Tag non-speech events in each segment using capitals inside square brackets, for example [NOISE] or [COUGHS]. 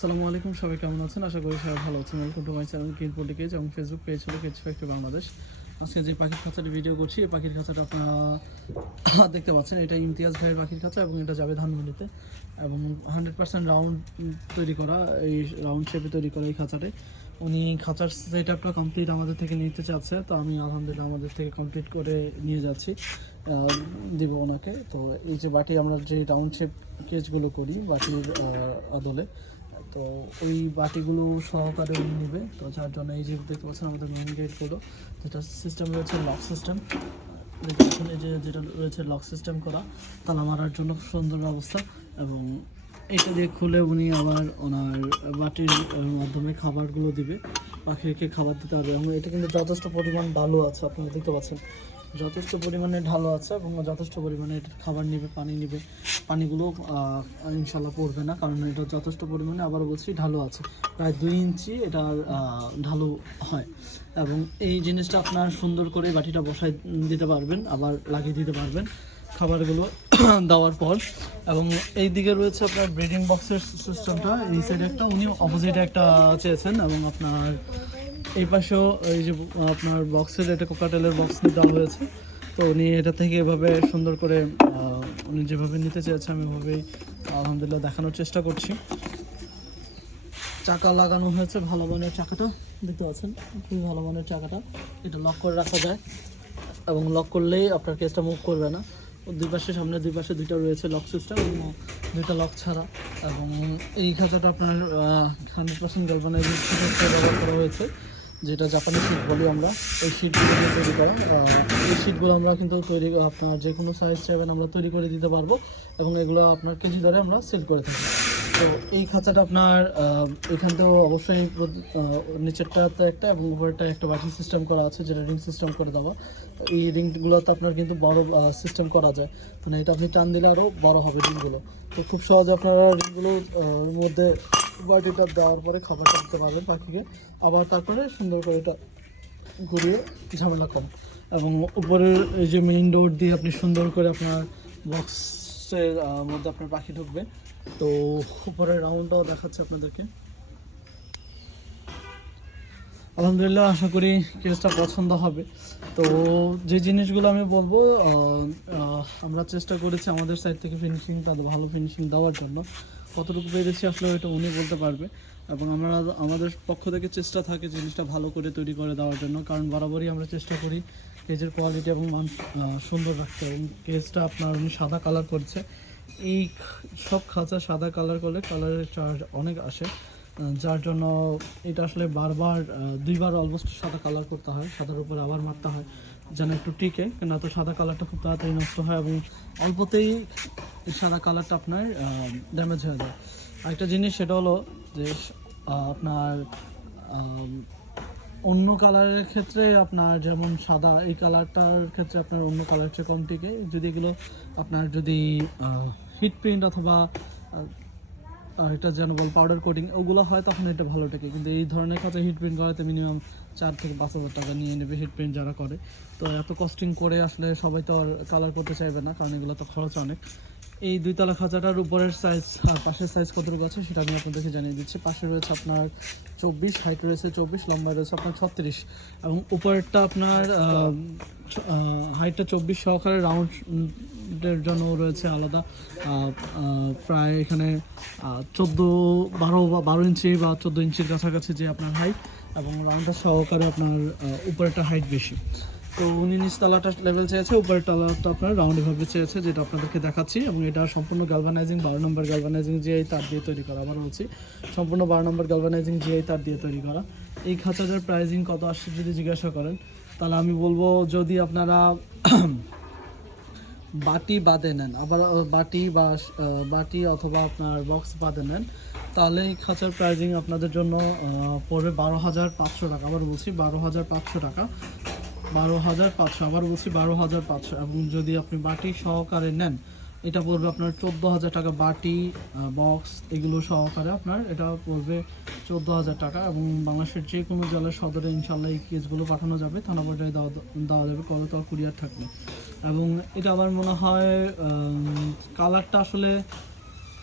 আসসালামু আলাইকুম, সবাই কেমন আছেন? আশা করি সবাই ভালো আছেন। ওয়েলকাম টু মাই চ্যানেল কিল পলিটিকেজ এবং ফেসবুক পেজ হলো কেচ ফ্যাক্টরি বাংলাদেশ আজকে যে পাখির খাঁচাটি ভিডিও করছি, এই পাখির খাঁচাটা আপনারা দেখতে পাচ্ছেন। এটা ইমতিয়াজ ভাইয়ের পাখির খাঁচা এবং এটা যাবে ধানমন্ডিতে। এবং হান্ড্রেড পার্সেন্ট রাউন্ড তৈরি করা, এই রাউন্ড শেপে তৈরি করা এই খাঁচাটি। উনি খাঁচার সেট আপটা কমপ্লিট আমাদের থেকে নিতে চাচ্ছে, তো আমি আলহামদুলিল্লাহ আমাদের থেকে কমপ্লিট করে নিয়ে যাচ্ছি দিব ওনাকে। তো এই যে বাটি আমরা যে রাউন্ড শেপ কেজগুলো করি, বাটির আদলে তো ওই বাটিগুলো সহকারে উনি নেবে। তো যার জন্য এই যে দেখতে পাচ্ছেন আমাদের মেইন গেটগুলো যেটা সিস্টেম রয়েছে লক সিস্টেম এই যে যেটা রয়েছে লক সিস্টেম করা, তালা মারার জন্য সুন্দর ব্যবস্থা এবং এটা দিয়ে খুলে উনি আবার ওনার বাটির মাধ্যমে খাবারগুলো দিবে। পাখিকে খাবার দিতে হবে এবং এটা কিন্তু যথেষ্ট পরিমাণ ডালও আছে, আপনারা দেখতে পাচ্ছেন। যথেষ্ট পরিমাণে ঢালো আছে এবং যথেষ্ট পরিমাণে খাবার নিবে, পানি নিবে। পানিগুলো ইনশাল্লাহ পড়বে না, কারণ এটা যথেষ্ট পরিমাণে আবার বলছি, ঢালু আছে। প্রায় দুই ইঞ্চি এটা ঢালু হয়। এবং এই জিনিসটা আপনার সুন্দর করে বাটিটা বসায় দিতে পারবেন, আবার লাগিয়ে দিতে পারবেন খাবারগুলো [COUGHS] দেওয়ার পর। এবং এই দিকে রয়েছে আপনার ব্রিডিং বক্সের সিস্টেমটা এই সাইডে একটা, উনি অপোজিটে একটা চেয়েছেন, এবং আপনার এই পাশেও এই যে আপনার বক্সের একটা কোকাটেলের বক্স দেওয়া হয়েছে। তো উনি এটা থেকে এভাবে সুন্দর করে উনি যেভাবে নিতে চেয়েছে আমি ওভাবেই, আলহামদুলিল্লাহ দেখানোর চেষ্টা করছি। চাকা লাগানো হয়েছে, ভালো মানের চাকাটা, দেখতে পাচ্ছেন? খুবই ভালো মানের চাকাটা। এটা লক করে রাখা যায় এবং লক করলেই আপনার কেসটা মুভ করবে না। দুই পাশে, সামনে দুই পাশে দুইটা রয়েছে লক সিস্টেম এবং দুইটা লক ছাড়া। এবং এই খাঁচাটা আপনার হান্ড্রেড পার্সেন্ট গ্যালভানাইজিং ব্যবহার করা হয়েছে। যেটা জাপানি শিট বলি আমরা, এই শিটগুলো দিয়ে তৈরি করা। এই শিটগুলো আমরা কিন্তু তৈরি, আপনার যে কোনো সাইজ চাইবেন আমরা তৈরি করে দিতে পারব এবং এগুলো আপনার কেজি ধরে আমরা সেল করে থাকি। তো এই খাঁচাটা আপনার এখান থেকেও অবশ্যই নিচেরটাতে একটা এবং উপরেরটা একটা বাটি সিস্টেম করা আছে যেটা রিং সিস্টেম করে দেওয়া। এই রিংগুলোতে আপনার কিন্তু বড় সিস্টেম করা যায়। মানে এটা আপনি টান দিলে আরও বড় হবে রিংগুলো তো খুব সহজে আপনারা রিংগুলো এর মধ্যে বাটিটা দেওয়ার পরে খাবারটা দিতে পারবেন পাখিকে। আবার তারপরে সুন্দর করে এটা ঘুরিয়ে ঝামেলা কম। এবং উপরের এই যে মেইন ডোর দিয়ে আপনি সুন্দর করে আপনার বক্সের মধ্যে আপনার পাখি ঢুকবে। তো উপরের রাউন্ডটাও দেখাচ্ছে আপনাদেরকে। আলহামদুলিল্লাহ আশা করি কেসটা পছন্দ হবে। তো যে জিনিসগুলো আমি বলব আমরা চেষ্টা করেছি আমাদের সাইড থেকে ফিনিশিংটা ভালো ফিনিশিং দেওয়ার জন্য। কতটুকু পেরেছি আসলে ওইটা উনি বলতে পারবে। এবং আমরা আমাদের পক্ষ থেকে চেষ্টা থাকে জিনিসটা ভালো করে তৈরি করে দেওয়ার জন্য। কারণ বরাবরই আমরা চেষ্টা করি কেজের কোয়ালিটি এবং মান সুন্দর রাখতে। এবং কেজটা আপনার উনি সাদা কালার করছে। এই সব খাঁচা সাদা কালার করলে কালারের চার্জ অনেক আসে। যার জন্য এটা আসলে বারবার দুইবার অলমোস্ট সাদা কালার করতে হয়। সাদার উপরে আবার মারতে হয়। যেন একটু টিকে, না তো সাদা কালারটা খুব তাড়াতাড়ি নষ্ট হয় এবং অল্পতেই সাদা কালারটা আপনার ড্যামেজ হয়ে যায়। আরেকটা জিনিস সেটা হলো যে আপনার অন্য কালারের ক্ষেত্রে আপনার যেমন সাদা, এই কালারটার ক্ষেত্রে আপনার অন্য কালার চেয়ে কম টিকে যদি এগুলো আপনার যদি হিট প্রিন্ট অথবা এটা যেন বল পাউডার কোটিং ওগুলো হয় তখন এটা ভালো টেকে। কিন্তু এই ধরনের কাছে হিট প্রিন্ট করাতে মিনিমাম চার থেকে পাঁচ হাজার টাকা নিয়ে নেবে হিট প্রিন্ট যারা করে। তো এত কস্টিং করে আসলে সবাই তো আর কালার করতে চাইবে না, কারণ এগুলো তো খরচ অনেক। এই দুইতলা খাঁচাটার উপরের সাইজ আর পাশের সাইজ কতটুকু আছে সেটা আমি আপনাদেরকে জানিয়ে দিচ্ছি। পাশে রয়েছে আপনার চব্বিশ হাইট রয়েছে চব্বিশ লম্বা রয়েছে আপনার ছত্রিশ এবং উপরেরটা আপনার হাইটটা চব্বিশ সহকারে রাউন্ডের জন্য রয়েছে আলাদা। প্রায় এখানে চোদ্দ, বারো বা বারো ইঞ্চি বা চোদ্দ ইঞ্চির কাছাকাছি যে আপনার হাইট এবং রাউন্ডটা সহকারে আপনার উপরেরটা হাইট বেশি। তো উনি নিচতলাটা লেভেল চেয়েছে, উপরের তলাটা আপনার রাউন্ড ভাবে চেয়েছে, যেটা আপনাদেরকে দেখাচ্ছি। এবং এটা সম্পূর্ণ গালভানাইজিং বারো নম্বর গালভানাইজিং জিআই তার দিয়ে তৈরি করা আবার বলছি, সম্পূর্ণ বারো নম্বর গালভানাইজিং জিআই তার দিয়ে তৈরি করা। এই খাঁচাটার প্রাইজিং কত আসছে যদি জিজ্ঞাসা করেন, তাহলে আমি বলব যদি আপনারা [CLEARS THROAT] বাটি বাদে নেন, আবার বাটি বা বাটি অথবা আপনার বক্স বাদে নেন, তাহলে এই খাঁচার প্রাইজিং আপনাদের জন্য পড়বে বারো হাজার পাঁচশো টাকা। আবার বলছি, বারো হাজার পাঁচশো টাকা। বারো হাজার পাঁচশো আবার বলছি বারো হাজার পাঁচশো। এবং যদি আপনি বাটি সহকারে নেন, এটা পড়বে আপনার চোদ্দ হাজার টাকা। বাটি বক্স, এগুলো সহকারে আপনার এটা পড়বে চোদ্দ হাজার টাকা। এবং বাংলাদেশের যে কোনো জেলার সদরে ইনশাল্লাহ এই কেসগুলো পাঠানো যাবে। থানা পর্যায়ে দেওয়া দেওয়া যাবে করতোয়া কুরিয়ার থাকবে। এবং এটা আমার মনে হয় কালারটা আসলে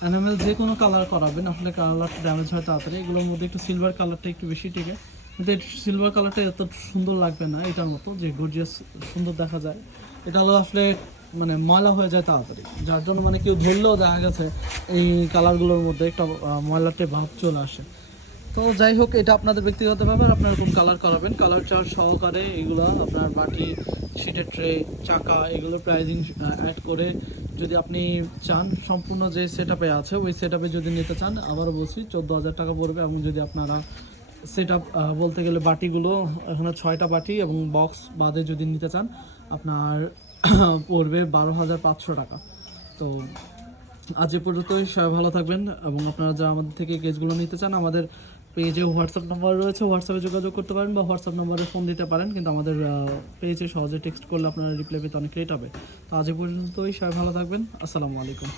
অ্যানিমেল যে কোনো কালার করাবেন। আসলে কালারটা ড্যামেজ হয় তাড়াতাড়ি। এগুলোর মধ্যে একটু সিলভার কালারটা একটু বেশি টিকে। কিন্তু সিলভার কালারটা এত সুন্দর লাগবে না, এটার মতো, যে গর্জিয়াস সুন্দর দেখা যায়। এটা হলো আসলে মানে ময়লা হয়ে যায় তাড়াতাড়ি। যার জন্য মানে কেউ ধরলেও দেখা গেছে এই কালারগুলোর মধ্যে একটা ময়লাটে ভাব চলে আসে। তো যাই হোক, এটা আপনাদের ব্যক্তিগত ব্যাপার, আপনারা কোন কালার করাবেন? কালার চার্জ সহকারে এগুলো আপনার বাটি শিটের ট্রে চাকা, এগুলো প্রাইজিং অ্যাড করে যদি আপনি চান, সম্পূর্ণ যে সেট আছে, ওই সেট যদি নিতে চান, আবারও বলছি, চোদ্দ হাজার টাকা পড়বে এবং যদি আপনারা সেট বলতে গেলে বাটিগুলো, এখানে ছয়টা বাটি এবং বক্স বাদে যদি নিতে চান, আপনার [COUGHS] পড়বে বারো হাজার পাঁচশো টাকা। তো আজ এ পর্যন্তই, সবাই ভালো থাকবেন এবং আপনারা যারা আমাদের থেকে কেসগুলো নিতে চান, আমাদের পেজে হোয়াটসঅ্যাপ নাম্বার রয়েছে হোয়াটসঅ্যাপে যোগাযোগ করতে পারেন বা হোয়াটসঅ্যাপ নাম্বারে ফোন দিতে পারেন, কিন্তু আমাদের পেজে সহজে টেক্সট করলে আপনারা রিপ্লাই পেতে অনেক লেট হবে। তো আজ এ পর্যন্তই, সবাই ভালো থাকবেন, আসসালামু আলাইকুম।